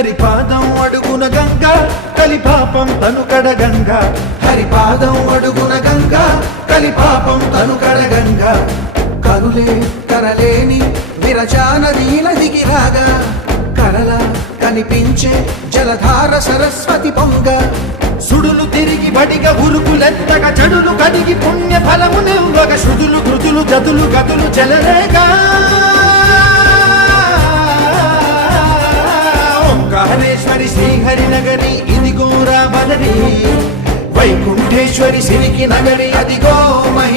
హరిపాదం అడుగున గంగా కలిపాపం తను కడగంగ. హరిపాదం అడుగున గంగా కలిపాపం తను కడగంగ. కరులే కరలేని విరచాన నీల దిగిరాగా. కరల కనిపించే జలధార సరస్వతి పొంగ. సుడులు తిరిగి బడిగ ఉరుకులెత్తగా చెడులు కడిగి పుణ్య ఫలము నివ్వగ శుదులు కృతులు గతులు గతులు చెలరేగా కాహనేశ్వరి శ్రీహరి నగరి ఇదిగో బదరి. వైకుంఠేశ్వరి సిరికి నగరి అదిగో మహి